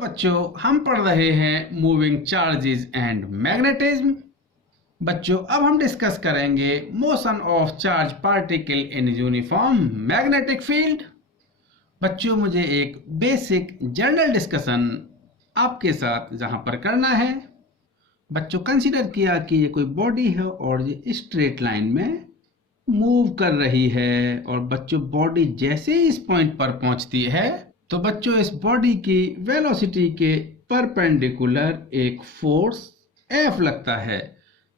बच्चों हम पढ़ रहे हैं मूविंग चार्जेस एंड मैग्नेटिज्म। बच्चों अब हम डिस्कस करेंगे motion of charge particle in uniform magnetic field. बच्चों मुझे एक बेसिक जनरल डिस्कशन आपके साथ जहां पर करना है। बच्चों कंसीडर किया कि ये कोई बॉडी है और ये स्ट्रेट लाइन में मूव कर रही है और बच्चों बॉडी जैसे ही इस पॉइंट पर पहुंचती है तो बच्चों इस बॉडी की वेलोसिटी के परपेंडिकुलर एक फोर्स F लगता है।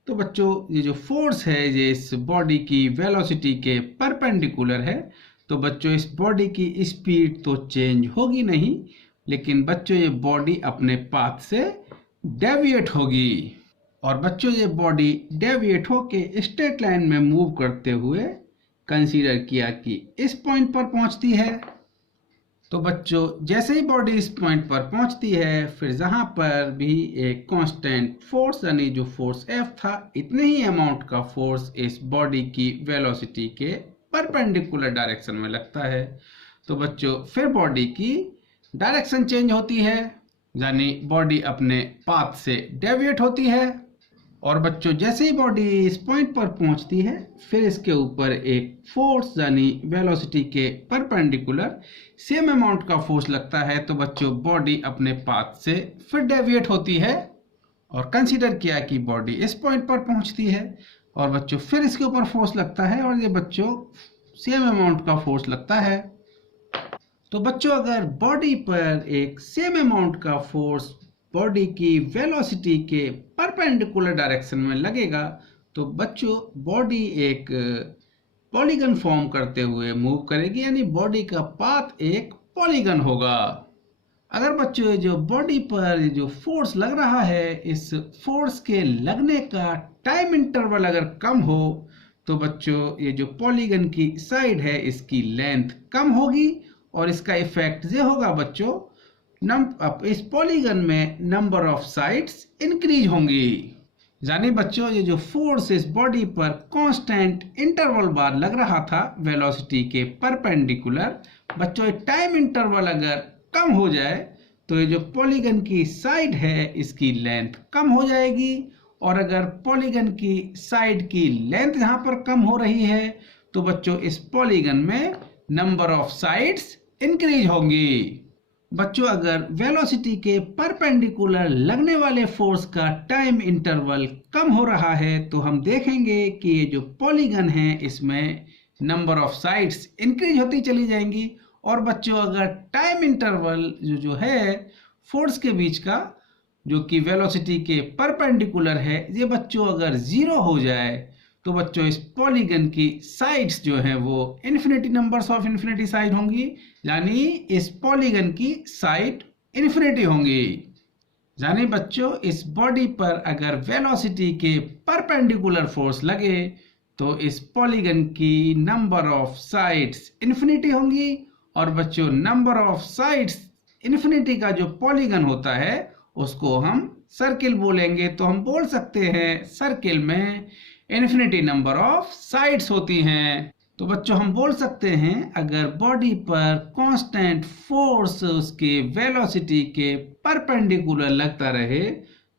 तो बच्चों ये जो फोर्स है ये इस बॉडी की वेलोसिटी के परपेंडिकुलर है। तो बच्चों इस बॉडी की स्पीड तो चेंज होगी नहीं, लेकिन बच्चों ये बॉडी अपने पाथ से डेविएट होगी और बच्चों ये बॉडी डेविएट होके स्ट्रेट लाइन में मूव करते हुए कंसीडर किया कि इस पॉइंट पर पहुंचती है। तो बच्चों जैसे ही बॉडी इस पॉइंट पर पहुंचती है फिर जहां पर भी एक कांस्टेंट फोर्स यानी जो फोर्स F था इतने ही अमाउंट का फोर्स इस बॉडी की वेलोसिटी के परपेंडिकुलर डायरेक्शन में लगता है। तो बच्चों फिर बॉडी की डायरेक्शन चेंज होती है यानी बॉडी अपने पाथ से डेविएट होती है और बच्चों जैसे ही बॉडी इस पॉइंट पर पहुंचती है फिर इसके ऊपर एक फोर्स यानी वेलोसिटी के परपेंडिकुलर सेम अमाउंट का फोर्स लगता है। तो बच्चों बॉडी अपने पाथ से फिर डेविएट होती है और कंसीडर किया कि बॉडी इस पॉइंट पर पहुंचती है और बच्चों फिर इसके ऊपर फोर्स लगता है और ये बच्चों सेम अमाउंट का फोर्स लगता है। तो बच्चों अगर बॉडी पर एक सेम अमाउंट का फोर्स बॉडी की वेलोसिटी के परपेंडिकुलर डायरेक्शन में लगेगा तो बच्चों बॉडी एक पॉलीगन फॉर्म करते हुए मूव करेगी यानी बॉडी का पाथ एक पॉलीगन होगा। अगर बच्चों जो बॉडी पर जो फोर्स लग रहा है इस फोर्स के लगने का टाइम इंटरवल अगर कम हो तो बच्चों ये जो पॉलीगन की साइड है इसकी लेंथ कम होगी और इसका इफेक्ट ये होगा बच्चों इस पॉलीगन में नंबर ऑफ साइड्स इंक्रीज होंगी। यानी बच्चों ये जो फोर्स इस बॉडी पर कांस्टेंट इंटरवल बार लग रहा था वेलोसिटी के परपेंडिकुलर, बच्चों टाइम इंटरवल अगर कम हो जाए तो ये जो पॉलीगन की साइड है इसकी लेंथ कम हो जाएगी और अगर पॉलीगन की साइड की लेंथ यहाँ पर कम हो रही है तो बच्चों इस पॉलीगन में नंबर ऑफ साइड्स इंक्रीज होंगी। बच्चों अगर वेलोसिटी के परपेंडिकुलर लगने वाले फोर्स का टाइम इंटरवल कम हो रहा है तो हम देखेंगे कि ये जो पॉलीगन है इसमें नंबर ऑफ साइड्स इंक्रीज होती चली जाएंगी और बच्चों अगर टाइम इंटरवल जो है फोर्स के बीच का जो कि वेलोसिटी के परपेंडिकुलर है ये बच्चों अगर जीरो हो जाए तो बच्चों इस पॉलीगन की साइड्स जो हैं वो infinity numbers of infinity side होंगी यानी इस पॉलीगन की साइड इन्फिनिटी होंगी। यानी बच्चों इस बॉडी पर अगर वेलोसिटी के परपेंडिकुलर फोर्स लगे तो इस पॉलीगन की नंबर ऑफ साइड्स इन्फिनिटी होंगी और बच्चों नंबर ऑफ साइड्स इन्फिनिटी का जो पॉलीगन होता है उसको हम सर्किल बोलेंगे। तो हम बोल सकते हैं सर्किल में इन्फिनिटी नंबर ऑफ साइड्स होती हैं। तो बच्चों हम बोल सकते हैं अगर बॉडी पर कांस्टेंट फोर्स उसके वेलोसिटी के परपेंडिकुलर लगता रहे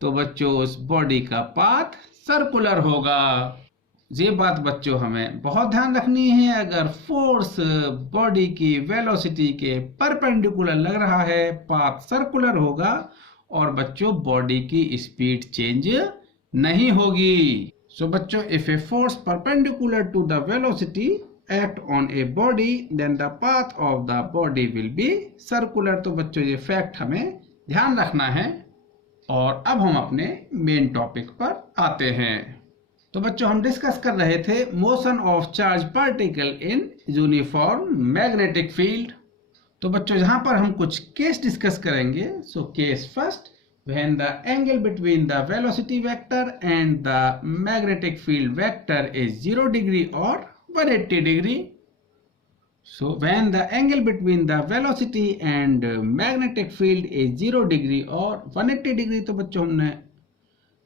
तो बच्चों उस बॉडी का पाथ सर्कुलर होगा। ये बात बच्चों हमें बहुत ध्यान रखनी है। अगर फोर्स बॉडी की वेलोसिटी के परपेंडिकुलर लग रहा है पाथ सर्कुलर होगा और बच्चों बॉडी की स्पीड चेंज नहीं होगी। So बच्चों if a force perpendicular to the velocity act on a body then the path of the body will be circular। तो बच्चों ये फैक्ट हमें ध्यान रखना है और अब हम अपने मेन टॉपिक पर आते हैं। तो बच्चों हम डिस्कस कर रहे थे motion of charge particle in uniform magnetic field. तो बच्चों यहाँ पर हम कुछ केस डिस्कस करेंगे। So case first, when the angle between the velocity vector and the magnetic field vector is 0 degree or 180 degree। So when the angle between the velocity and magnetic field is 0 degree or 180 degree तो बच्चों हमने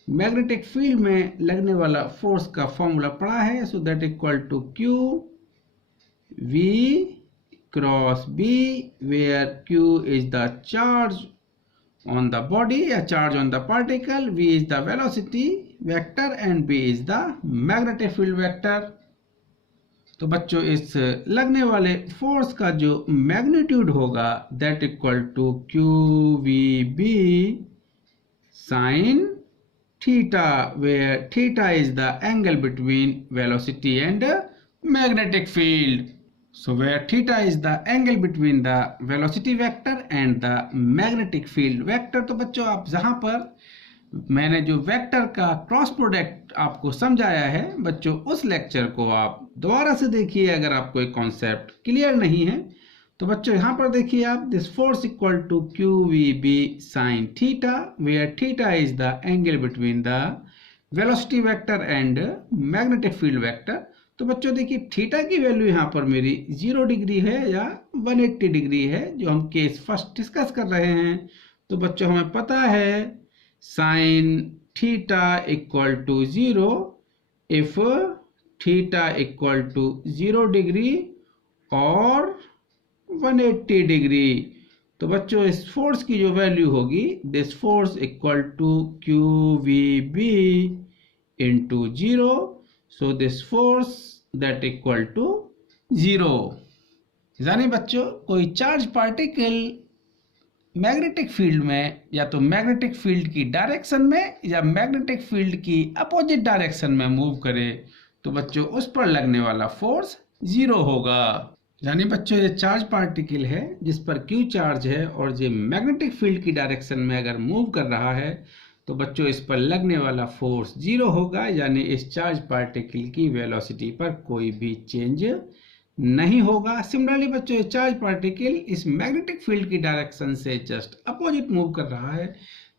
magnetic field में लगने वाला force का formula पढ़ा है। So that equal to Q V cross B where Q is the charge on the body, a charge on the particle, v is the velocity vector and b is the magnetic field vector. तो बच्चों इस लगने वाले force का जो magnitude होगा that equal to Q V B sine theta, where theta is the angle between velocity and magnetic field. So where theta is the angle between the velocity vector and the magnetic field vector. तो बच्चों आप जहां पर मैंने जो vector का cross product आपको समझाया है बच्चों, उस लेक्चर को आप दोबारा से देखिए अगर आपको एक कॉन्सेप्ट क्लियर नहीं है तो बच्चों यहाँ पर देखिए आप, this force equal to Q V B sine theta where theta is the angle between the velocity vector and magnetic field vector. तो बच्चों देखिए थीटा की वैल्यू यहाँ पर मेरी 0 डिग्री है या 180 डिग्री है जो हम केस फर्स्ट डिस्कस कर रहे हैं. तो बच्चों हमें पता है sine theta equal to 0 if theta equal to 0 degree और 180 डिग्री. तो बच्चों इस फोर्स की जो वैल्यू होगी, this force equal to Q V B into 0. So this force that equal to 0. यानी बच्चों कोई चार्ज पार्टिकल मैग्नेटिक फील्ड में या तो मैग्नेटिक फील्ड की डायरेक्शन में या मैग्नेटिक फील्ड की अपोजिट डायरेक्शन में मूव करे तो बच्चों उस पर लगने वाला फोर्स 0 होगा. यानी बच्चों ये चार्ज पार्टिकल है जिस पर Q चार्ज है और ये मैग्नेटिक फील्ड की डायरेक्शन में अगर मूव कर रहा है तो बच्चों इस पर लगने वाला फोर्स 0 होगा. यानी इस चार्ज पार्टिकल की वेलोसिटी पर कोई भी चेंज नहीं होगा. सिमिलरली बच्चों चार्ज पार्टिकल इस मैग्नेटिक फील्ड की डायरेक्शन से जस्ट अपोजिट मूव कर रहा है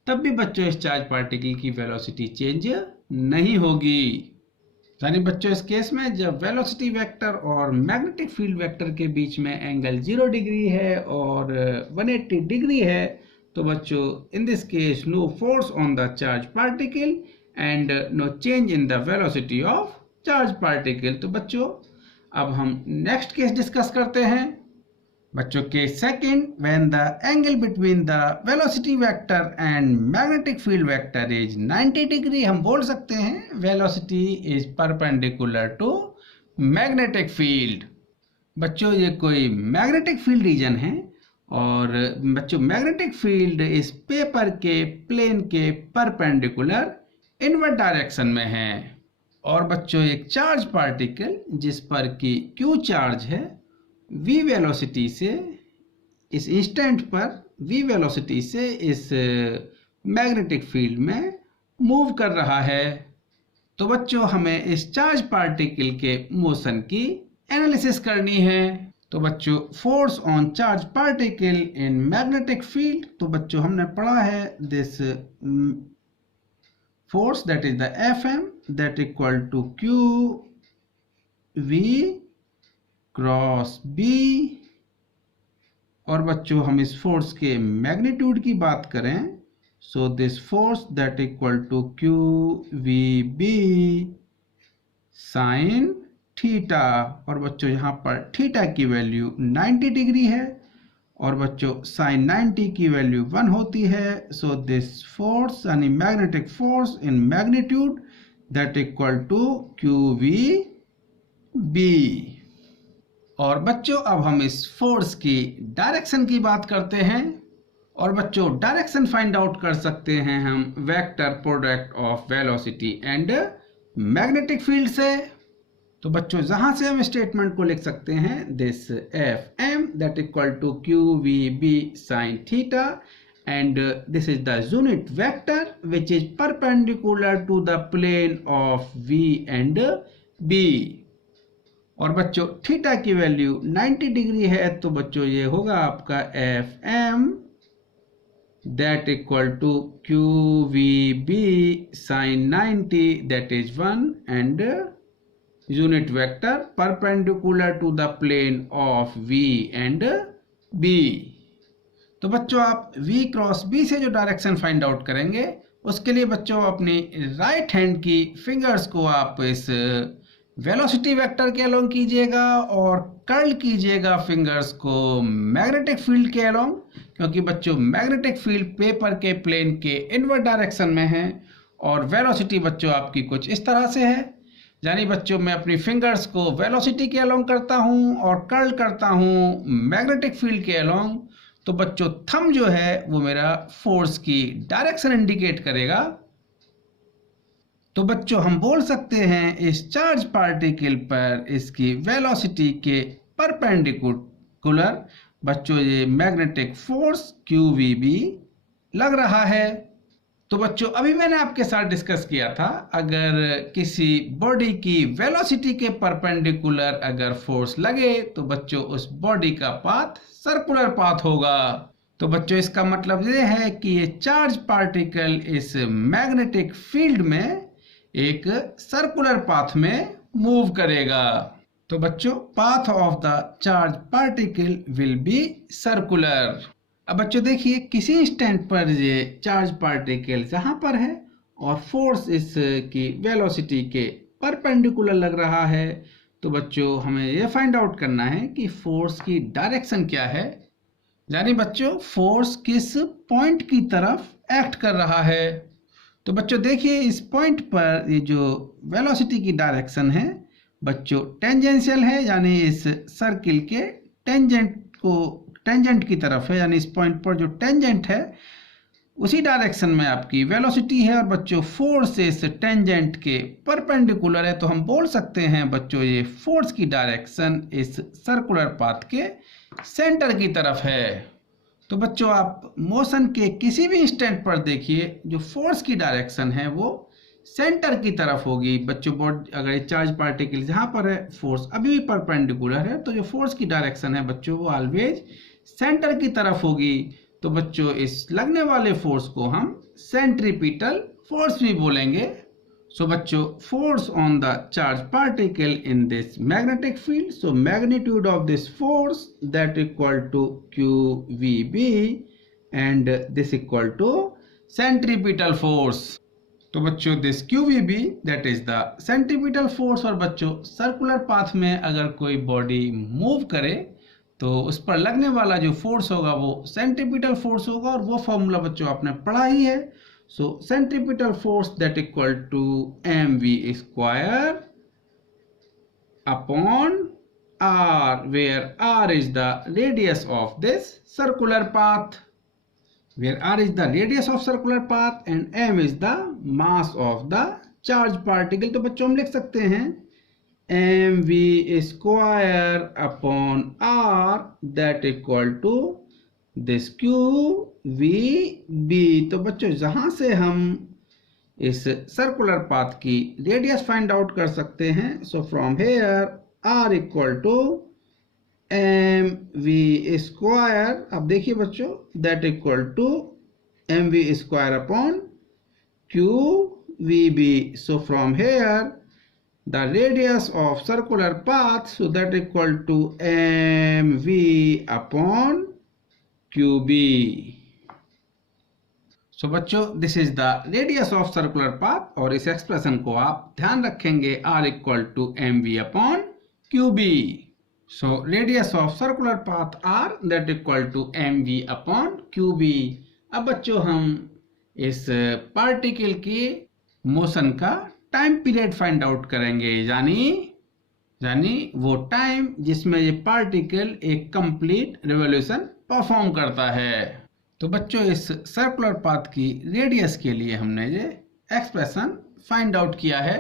तब भी बच्चों इस चार्ज पार्टिकल की वेलोसिटी चेंज नहीं होगी. यानी बच्चों इस केस में जब वेलोसिटी वेक्टर और मैग्नेटिक फील्ड वेक्टर के बीच में एंगल 0 डिग्री है और 180 डिग्री है तो बच्चों in this case no force on the charge particle and no change in the velocity of charge particle. तो बच्चों अब हम नेक्स्ट केस डिस्कस करते हैं. बच्चों case second, when the angle between the velocity vector and magnetic field vector is 90 degree. हम बोल सकते हैं velocity is perpendicular to magnetic field. बच्चों ये कोई मैग्नेटिक फील्ड रीजन है और बच्चों मैग्नेटिक फील्ड इस पेपर के प्लेन के परपेंडिकुलर इनवर्ट डायरेक्शन में है. और बच्चों एक चार्ज पार्टिकल जिस पर कि Q चार्ज है v वेलोसिटी से इस इंस्टेंट पर v वेलोसिटी से इस मैग्नेटिक फील्ड में मूव कर रहा है. तो बच्चों हमें इस चार्ज पार्टिकल के मोशन की एनालिसिस करनी है. तो बच्चों force on charge particle in magnetic field. तो बच्चों हमने पढ़ा है this force that is the Fm that equal to Q V cross B. और बच्चों हम इस फोर्स के मैग्नीट्यूड की बात करें so this force that equal to Q V B sine theta. और बच्चों यहाँ पर थीटा की वैल्यू 90 डिग्री है और बच्चों साइन 90 की वैल्यू 1 होती है. सो दिस फोर्स यानी magnetic force in magnitude that equal to Q V B. और बच्चों अब हम इस फोर्स की डायरेक्शन की बात करते हैं. और बच्चों डायरेक्शन फाइंड आउट कर सकते हैं हम vector product of velocity and magnetic field से. तो बच्चों जहां से हम स्टेटमेंट को लिख सकते हैं this F M that equal to Q V B sine theta and this is the unit vector which is perpendicular to the plane of V and B. और बच्चों थीटा की वैल्यू 90 डिग्री है तो बच्चों ये होगा आपका F M that equal to Q V B sine 90 that is 1 and unit vector perpendicular to the plane of v and b. तो बच्चों आप v क्रॉस b से जो डायरेक्शन फाइंड आउट करेंगे उसके लिए बच्चों अपनी राइट हैंड की फिंगर्स को आप इस वेलोसिटी वेक्टर के अलोंग कीजिएगा और कर्ल कीजिएगा फिंगर्स को मैग्नेटिक फील्ड के अलोंग, क्योंकि बच्चों मैग्नेटिक फील्ड पेपर के प्लेन के इनवर्ट डायरेक्शन में है और वेलोसिटी बच्चों आपकी कुछ इस तरह से है। यानी बच्चों मैं अपनी फिंगर्स को वेलोसिटी के अलोंग करता हूं और कर्ल करता हूं मैग्नेटिक फील्ड के अलोंग, तो बच्चों थंब जो है वो मेरा फोर्स की डायरेक्शन इंडिकेट करेगा। तो बच्चों हम बोल सकते हैं इस चार्ज पार्टिकल पर इसकी वेलोसिटी के परपेंडिकुलर बच्चों ये मैग्नेटिक फोर्स QVB लग रहा है। तो बच्चों अभी मैंने आपके साथ डिस्कस किया था, अगर किसी बॉडी की वेलोसिटी के परपेंडिकुलर अगर फोर्स लगे तो बच्चों उस बॉडी का पाथ सर्कुलर पाथ होगा। तो बच्चों इसका मतलब ये है कि ये चार्ज पार्टिकल इस मैग्नेटिक फील्ड में एक सर्कुलर पाथ में मूव करेगा। तो बच्चों path of the charge particle will be circular. अब बच्चों देखिए किसी इंस्टेंट पर ये चार्ज पार्टिकल जहां पर है और फोर्स इसकी वेलोसिटी के परपेंडिकुलर लग रहा है, तो बच्चों हमें ये फाइंड आउट करना है कि फोर्स की डायरेक्शन क्या है, यानी बच्चों फोर्स किस पॉइंट की तरफ एक्ट कर रहा है। तो बच्चों देखिए इस पॉइंट पर ये जो वेलोसिटी की डायरेक्शन है बच्चों टेंजेंशियल है, यानी इस सर्किल के टेंजेंट की तरफ है, यानी इस पॉइंट पर जो टेंजेंट है उसी डायरेक्शन में आपकी वेलोसिटी है और बच्चों फोर्स इस टेंजेंट के परपेंडिकुलर है। तो हम बोल सकते हैं बच्चों ये फोर्स की डायरेक्शन इस सर्कुलर पाथ के सेंटर की तरफ है। तो बच्चों आप मोशन के किसी भी इंस्टेंट पर देखिए जो फोर्स की डायरेक्शन है वो सेंटर की तरफ होगी। बच्चों अगर ये चार्ज पार्टिकल जहां पर है फोर्स अभी भी परपेंडिकुलर है, तो जो फोर्स की डायरेक्शन है बच्चों वो ऑलवेज सेंटर की तरफ होगी। तो बच्चों इस लगने वाले फोर्स को हम सेंट्रीपिटल फोर्स भी बोलेंगे। So बच्चों force on the charge particle in this magnetic field, so magnitude of this force that equal to QVB and this equal to centripetal force. तो बच्चों this QVB that is the centripetal force, और बच्चों circular path में अगर कोई body move करे तो उस पर लगने वाला जो फोर्स होगा वो सेंट्रीपिटल फोर्स होगा, और वो फॉर्मूला बच्चों आपने पढ़ा ही है। So centripetal force that equal to mv square upon r, where r is the radius of this circular path, where r is the radius of circular path and m is the mass of the charge particle। तो बच्चों हम लिख सकते हैं mv square upon r that equal to this QVB। तो बच्चों जहां से हम इस सर्कुलर पाथ की रेडियस फाइंड आउट कर सकते हैं, so from here R equal to mv square. अब देखिए बच्चों that equal to mv square upon QVB। So from here the radius of circular path, so that equal to mv upon QB। So बच्चों this is the radius of circular path, और इस expression को आप ध्यान रखेंगे R equal to mv upon QB। So radius of circular path R that equal to mv upon QB। अब बच्चों हम इस पार्टिकल की मोशन का टाइम पीरियड फाइंड आउट करेंगे, यानी वो टाइम जिसमें ये पार्टिकल एक कंप्लीट रिवॉल्यूशन परफॉर्म करता है। तो बच्चों इस सर्कुलर पाथ की रेडियस के लिए हमने ये एक्सप्रेशन फाइंड आउट किया है,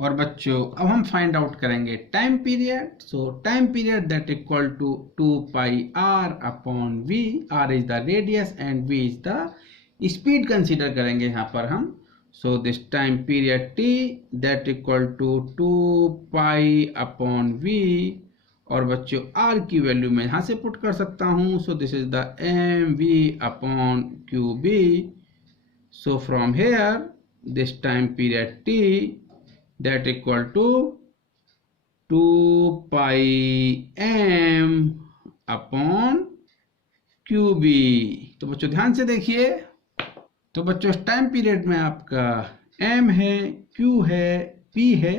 और बच्चों अब हम फाइंड आउट करेंगे time period. So time period that equal to 2 pi r upon v, r is the radius and v is the speed consider करेंगे यहाँ पर हम। So this time period t that equal to 2 pi upon v, और बच्चों r की value मैं यहाँ से पुट कर सकता हूँ। So this is the mv upon QB। So from here this time period t that equal to 2 pi m upon QB। तो बच्चों ध्यान से देखिए, तो बच्चों इस टाइम पीरियड में आपका m है, q है, p है,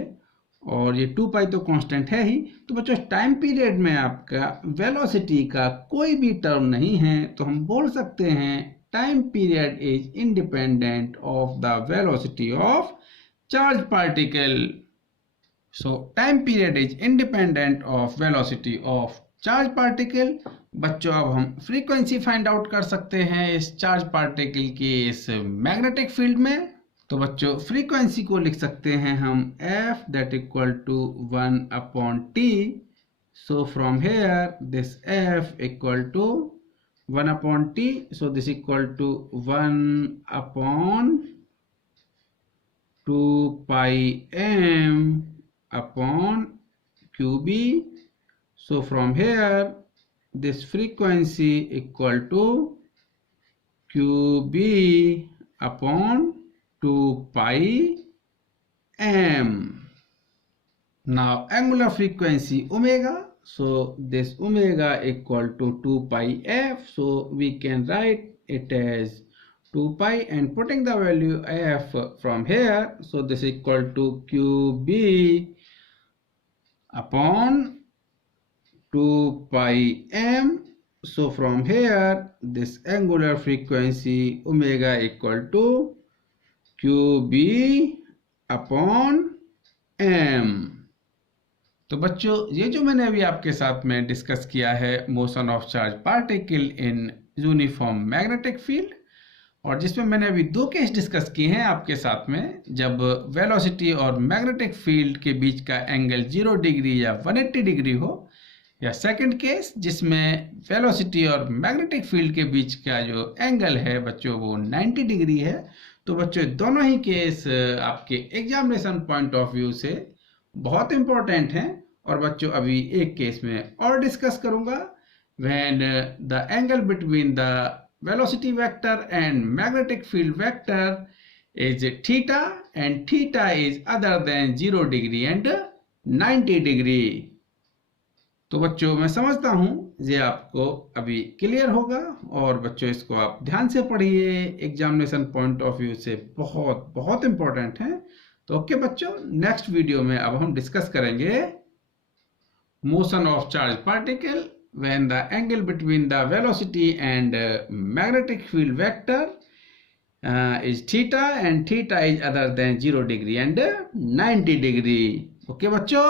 और ये 2 पाई तो कांस्टेंट है ही। तो बच्चों टाइम पीरियड में आपका वेलोसिटी का कोई भी टर्म नहीं है, तो हम बोल सकते हैं time period is independent of the velocity of charge particle. So time period is independent of velocity of charge particle. बच्चों अब हम फ्रीक्वेंसी फाइंड आउट कर सकते हैं इस चार्ज पार्टिकल की इस मैग्नेटिक फील्ड में। तो बच्चों फ्रीक्वेंसी को लिख सकते हैं हम f that equal to 1 upon t। so from here this f equal to 1 upon t, so this equal to 1 upon 2 pi m upon qb। so from here this frequency equal to qb upon 2 pi m। now angular frequency omega, so this omega equal to 2 pi f, so we can write it as 2 pi and putting the value f from here, so this equal to qb upon 2 pi m। so from here this angular frequency omega equal to qb upon m। तो बच्चों ये जो मैंने अभी आपके साथ में discuss किया है motion of charge particle in uniform magnetic field, और जिसमें मैंने अभी 2 केस डिस्कस किए हैं आपके साथ में, जब वेलोसिटी और मैग्नेटिक फील्ड के बीच का एंगल 0 डिग्री या 180 डिग्री हो, या सेकंड केस जिसमें वेलोसिटी और मैग्नेटिक फील्ड के बीच का जो एंगल है बच्चों वो 90 डिग्री है। तो बच्चों दोनों ही केस आपके एग्जामिनेशन पॉइंट ऑफ व्यू से बहुत इंपॉर्टेंट हैं। और बच्चों अभी एक केस में और डिस्कस करूंगा, when the angle between the velocity vector and magnetic field vector is theta and theta is other than 0 degree and 90 degree. तो बच्चों मैं समझता हूं ये आपको अभी क्लियर होगा, और बच्चों इसको आप ध्यान से पढ़िए, एग्जामिनेशन पॉइंट ऑफ व्यू से बहुत बहुत इंपॉर्टेंट है। तो ओके बच्चों, नेक्स्ट वीडियो में अब हम डिस्कस करेंगे motion of charge particle when the angle between the velocity and magnetic field vector is theta and theta is other than 0 degree and 90 degree. Okay बच्चों।